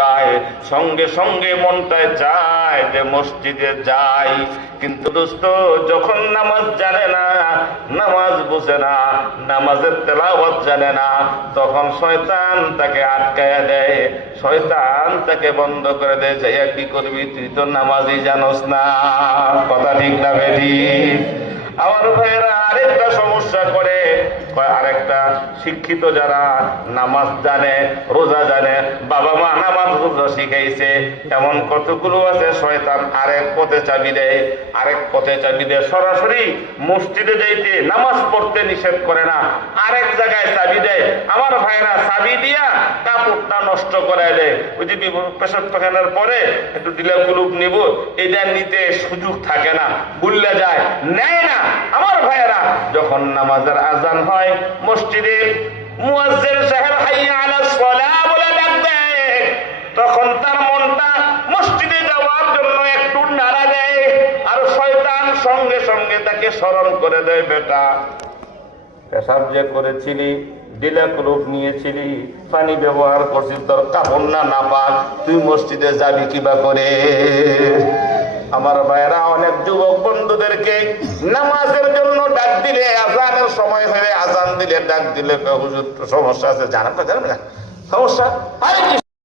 যায়, সঙ্গে সঙ্গে মনটায় চায় যে মসজিদে যাই। কিন্তু দোস্ত, যখন নামাজ জানে না, নামাজ বুঝে না, নামাজের তেলাওয়াত জানে না, তখন শয়তান তাকে আটকায়া দেয়, শয়তান তাকে বন্ধ করে দেয়। যাইয়া কি করবি, তুই তো নামাজই জানোস না। কথা ঠিক না বেঠিক? আমার ভাইয়েরা আরেকটা সমস্যা করে, আরেকটা শিক্ষিত যারা নামাজ জানে, রোজা জানে, বাবা মা নামাজ রোজা শিখাইছে, এমন কতগুলো আছে শয়তান আরেক পথে চাবি দেয়, আরেক পথে চাবি দেয়। সরাসরি মসজিদে যাইতে, নামাজ পড়তে নিষেধ করে না, আরেক জায়গায় চাবি দেয়। আমার ভাইরা চাবি দিয়া কাপড়টা নষ্ট করে দেয়। ওই যে পেশাব পাখানোর পরে একটু ডিলা কুলুপ নিব, এটা নিতে সুযোগ থাকে না, ভুললে যায়, নেয় না। আমার ভাইয়েরা, যখন নামাজের আজান হয়, মসজিদে মুয়াজ্জিন সাহেব হাইয়া আলাস সালাহ বলে ডাক দেয়, তখন তার মনটা মসজিদে যাওয়ার জন্য একটু নাড়া দেয়, আর শয়তান সঙ্গে সঙ্গে তাকে স্মরণ করে দেয়, বেটা পেশাব যে করেছিলি, ডিলাক রূপ নিয়েছিলি, পানি ব্যবহার করছিস, তোর কাপড় না নাপাক, তুই মসজিদে যাবি কিবা করে? আমার ভাইয়েরা, অনেক যুবক বন্ধুদেরকে নামাজের জন্য ডাক দিলে, আজানের সময় হয়ে আজান দিলে, ডাক দিলে, হুজুর সমস্যা আছে, জানেন না? সমস্যা? আরে কি